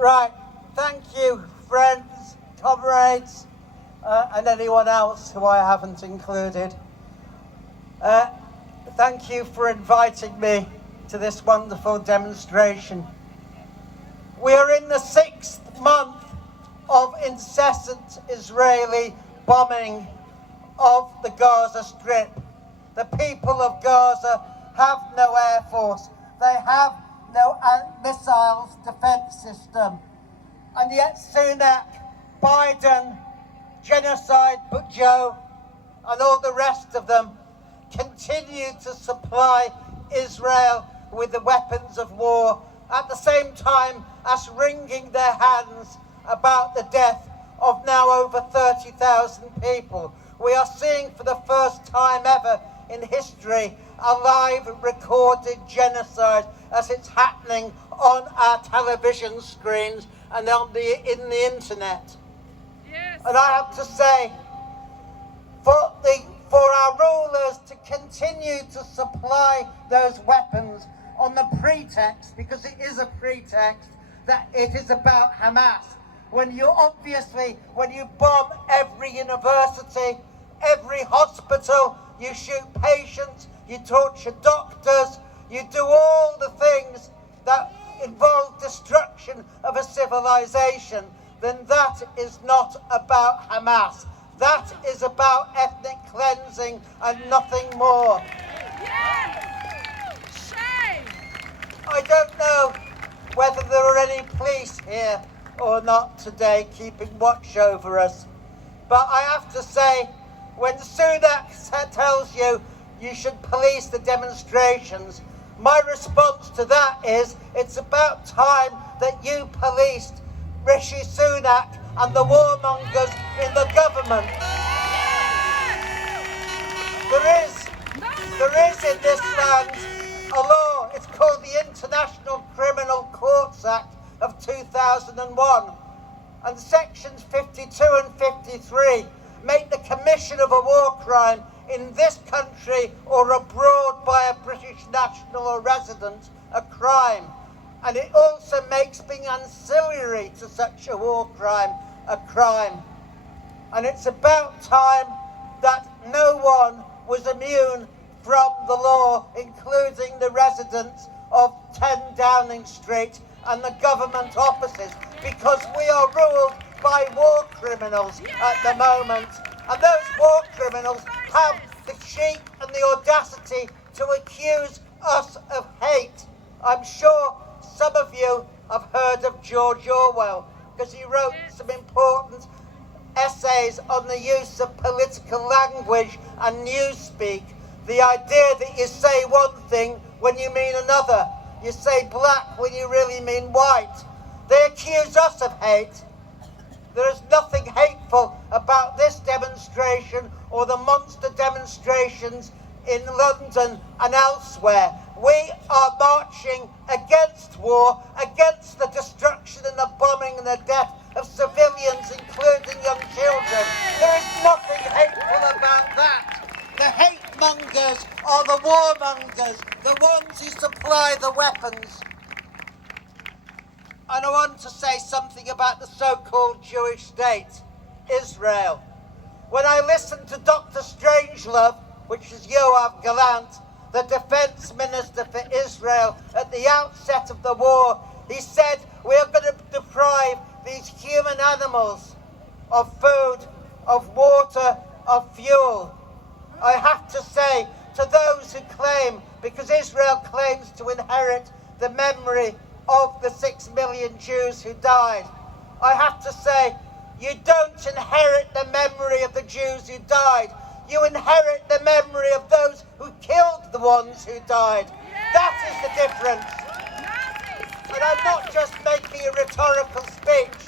Right, thank you, friends, comrades, and anyone else who I haven't included. Thank you for inviting me to this wonderful demonstration. We are in the 6th month of incessant Israeli bombing of the Gaza Strip. The people of Gaza have no air force. They have no missiles defense system. And yet Sunak, Biden, Genocide Joe, and all the rest of them continue to supply Israel with the weapons of war, at the same time as wringing their hands about the death of now over 30,000 people. We are seeing for the first time ever in history a live recorded genocide as it's happening on our television screens and in the internet. Yes. And I have to say, for our rulers to continue to supply those weapons on the pretext, because it is a pretext, that it is about Hamas. When you bomb every university, every hospital, you shoot patients, you torture doctors, you do all the things that involve destruction of a civilization, then that is not about Hamas. That is about ethnic cleansing and nothing more. Yes! Shame! I don't know whether there are any police here or not today keeping watch over us, but I have to say, when Sunak tells you you should police the demonstrations, my response to that is, it's about time that you policed Rishi Sunak and the warmongers in the government. There is in this land a law, it's called the International Criminal Courts Act of 2001, and sections 52 and 53 make the commission of a war crime in this country or abroad by a British national or resident a crime. And it also makes being ancillary to such a war crime a crime. And it's about time that no one was immune from the law, including the residents of 10 Downing Street and the government offices, because we are ruled by war criminals at the moment. And those war criminals have the cheek and the audacity to accuse us of hate. I'm sure some of you have heard of George Orwell, because he wrote some important essays on the use of political language and newspeak. The idea that you say one thing when you mean another. You say black when you really mean white. They accuse us of hate. There is nothing hateful about this demonstration or the monster demonstrations in London and elsewhere. We are marching against war, against the destruction and the bombing and the death of civilians, including young children. There is nothing hateful about that. The hate mongers are the warmongers, the ones who supply the weapons. And I want to say something about the so-called Jewish state, Israel. When I listened to Dr. Strangelove, which is Yoav Gallant, the defense minister for Israel, at the outset of the war, he said, we are going to deprive these human animals of food, of water, of fuel. I have to say to those who claim, because Israel claims to inherit the memory of the 6 million Jews who died, I have to say, you don't inherit the memory of the Jews who died. You inherit the memory of those who killed the ones who died. That is the difference. And I'm not just making a rhetorical speech.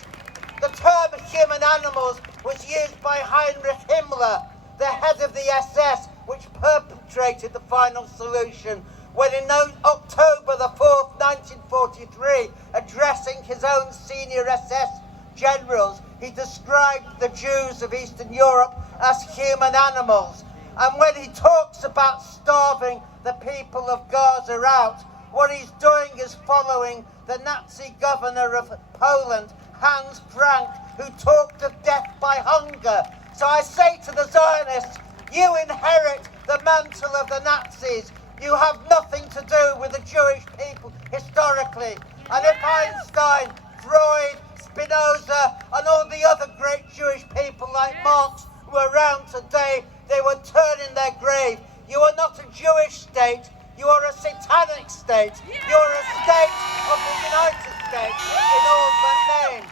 The term human animals was used by Heinrich Himmler, the head of the SS, which perpetrated the final solution, when in October the 4th, 1943, addressing his own senior SS generals, he described the Jews of Eastern Europe as human animals. And when he talks about starving the people of Gaza out, what he's doing is following the Nazi governor of Poland, Hans Frank, who talked of death by hunger. So I say to the Zionists, you inherit the mantle of the Nazis. You have nothing to do with the Jewish people historically. And if Einstein, Freud, Spinoza, and all the other great Jewish people like Marx were around today, they would turn in their grave. You are not a Jewish state. You are a satanic state. You are a state of the United States in all but name.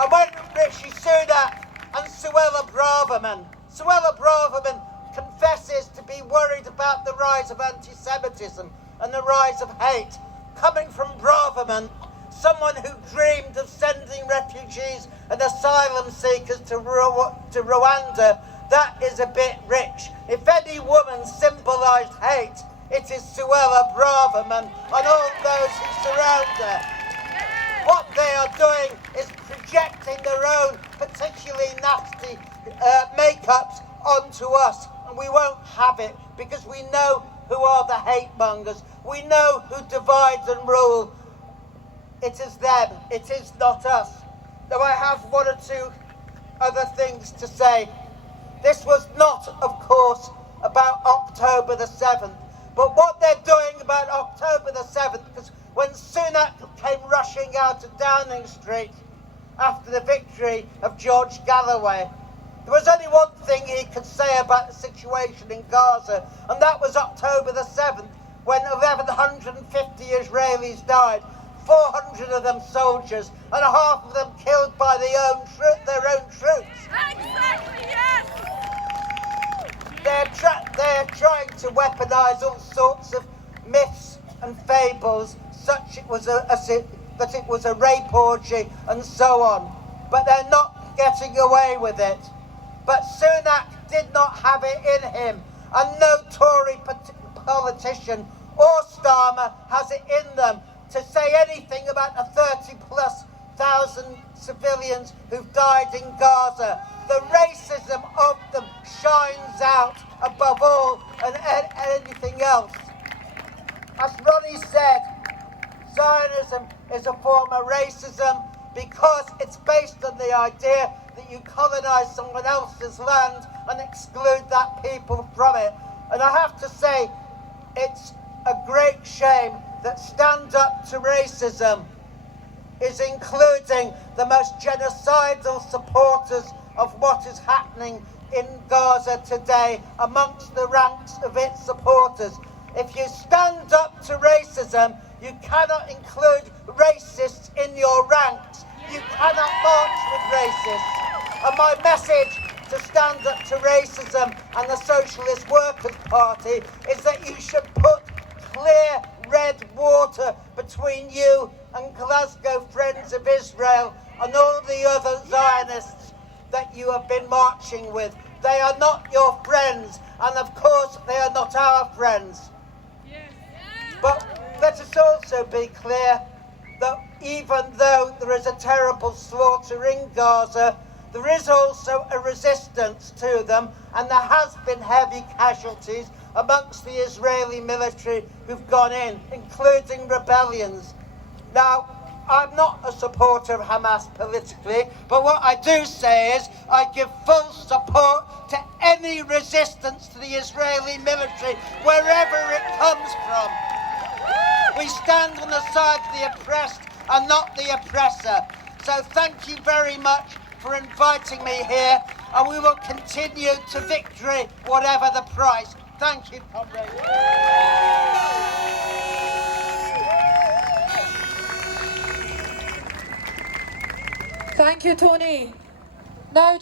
And when Rishi Sunak and Suella Braverman confesses to be worried about the rise of anti-Semitism and the rise of hate, coming from Braverman, someone who dreamed of sending refugees and asylum seekers to Rwanda, that is a bit rich. If any woman symbolised hate, it is Suella Braverman and all those who surround her. What they are doing is projecting their own particularly nasty makeups onto us, and we won't have it because we know who are the hate mongers. We know who divides and rule. It is them, it is not us. Now I have one or two other things to say. This was not, of course, about October the 7th, but what they're doing about October the 7th, because when Sunak came rushing out of Downing Street after the victory of George Galloway, there was only one thing he could say about the situation in Gaza, and that was October the 7th, when 1,150 Israelis died, 400 of them soldiers, and half of them killed by their own troops. Exactly, yes! They're trying to weaponise all sorts of myths and fables, such that it was a rape orgy and so on. But they're not getting away with it. But Sunak did not have it in him, and no Tory politician or Starmer has it in them to say anything about the 30,000+ civilians who've died in Gaza. The racism of them shines out above all and anything else. As Ronnie said, Zionism is a form of racism because it's based on the idea that you colonise someone else's land and exclude that people from it. And I have to say, it's a great shame that Stand Up to Racism is including the most genocidal supporters of what is happening in Gaza today amongst the ranks of its supporters. If you stand up to racism, you cannot include racists in your ranks. You cannot march with racists. And my message to Stand Up to Racism and the Socialist Workers' Party is that you should put clear red water between you and Glasgow Friends of Israel and all the other Zionists that you have been marching with. They are not your friends, and of course they are not our friends. Yes. But let us also be clear that even though there is a terrible slaughter in Gaza, there is also a resistance to them, and there has been heavy casualties amongst the Israeli military who've gone in, including rebellions. Now, I'm not a supporter of Hamas politically, but what I do say is I give full support to any resistance to the Israeli military, wherever it comes from. We stand on the side of the oppressed and not the oppressor. So thank you very much for inviting me here, and we will continue to victory, whatever the price. Thank you, comrades. Thank you, Tony. Now,